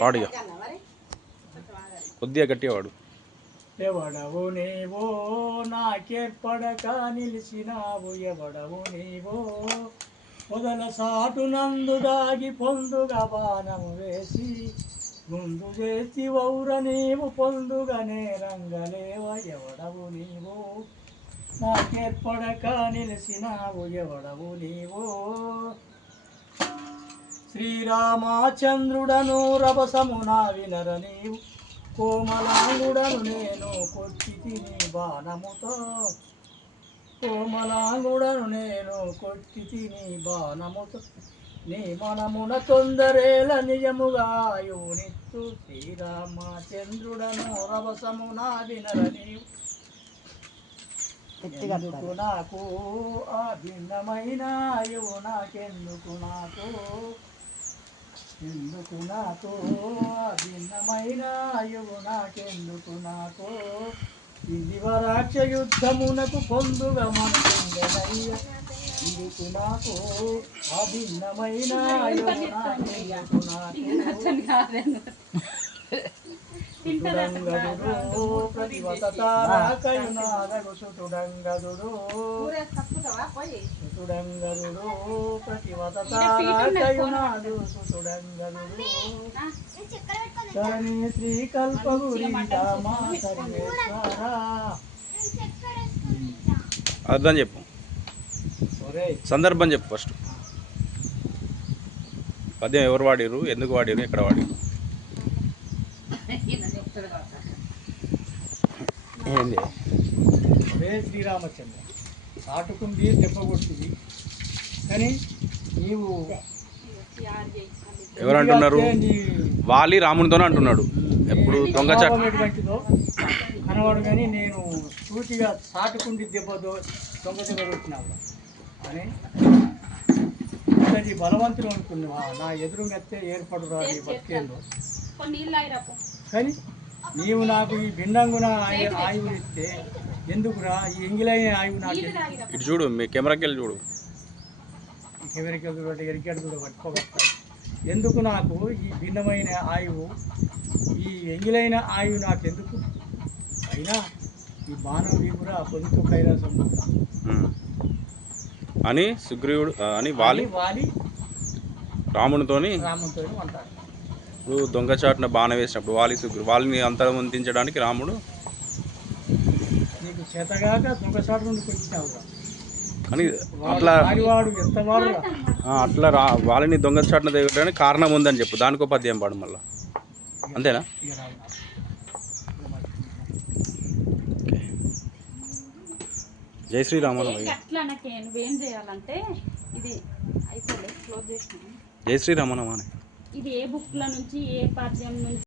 పాడిగా కొద్దిగా గట్టిగా వాడు. ఎవడవు నీవో నాకేర్పడక నిలిచినావు, ఎవడవు నీవో మొదల సాటునందు దాగి పొందుగా బాణము వేసి ముందు చేసి వౌర నీవు పొందుగనే రంగలేవ, ఎవడవు నీవో నాకేర్పడక నిలిచినావు, ఎవడవు నీవో. శ్రీరామచంద్రుడను రభసమున వినర నీవు, కోమలాంగుడను నేను కొట్టి తిని బాణముతో, కోమలాంగుడను నేను కొట్టి తిని బాణముతో, నీ మనమున తొందరేల నిజముగా యోనిత్తు. శ్రీరామచంద్రుడను రభసమున వినర నీవు, ఎందుకు నాకు ఆ భిన్నమైన అయువు నాకెందుకు నాకు, ఎందుకు నాకు భిన్నమైన అయువు నాకెందుకు నాకు, ఇది వరాక్ష యుద్ధమునకు పొందుగా మనకుండెనయ్య, ఎందుకు నాకు ఆ భిన్నమైన అయువు నాకెందుకు నాకు. సుతుడంగదుడు ప్రతివతతారాకయునాదగు సుతుడంగదుడు, సుతుడంగదుడు ప్రతివతతారాకయునాదు సుతుడంగదుడు, శరణి శ్రీకల్పగురి రామా సర్వేశ్వర. అర్థం చెప్పు, సందర్భం చెప్పు. ఫస్ట్ పద్యం ఎవరు వాడిరు, ఎందుకు వాడిరు, ఎక్కడ వాడిరు? ఏంది శ్రీరామచంద్ర సాటుకుంది దెబ్బ కొట్టింది, కానీ నీవు ఎవరు అంటున్నారు? వాలి రామునితోనే అంటున్నాడు. ఎప్పుడు దొంగ ఎటువంటిదో కనవాడు, కానీ నేను సూటిగా సాటుకుండి దెబ్బతో దొంగ దెబ్బ కొట్టినావు అని అది బలవంతులు అనుకున్నావా? నా ఎదురు మెత్తే ఏర్పడు రాదు బతికేళ్ళు, కానీ నీవు నాకు ఈ భిన్నంగున ఆయువు ఇస్తే ఎందుకురా? ఈ ఎంగిలైన ఆయువు నాకు ఇటు చూడు, మీ కెమెరాకి వెళ్ళి చూడు, కెమెరాకి వెళ్ళి ఎరికెడు కూడా పట్టుకోగలుగుతాను. ఎందుకు నాకు ఈ భిన్నమైన ఆయువు, ఈ ఎంగిలైన ఆయువు నాకు ఎందుకు? అయినా ఈ బాణం వీపురా పొందుతూ కైలాసం అని సుగ్రీవుడు అని వాలి రామునితోని అంటారు. ఇప్పుడు దొంగచాటున బాణ వేసినప్పుడు వాళ్ళని అంతమొందించడానికి రాముడు నీకు చేతగాక దొంగచాటు నుండి వచ్చినావు, కానీ అట్లా వాళ్ళని దొంగచాటున దిగడానికి కారణం ఉందని చెప్పు. దానికో పద్యం పాడు మళ్ళా, అంతేనా? జై శ్రీరామ. జై శ్రీరామ. ఇది ఏ బుక్ల నుంచి ఏ పద్యం నుంచి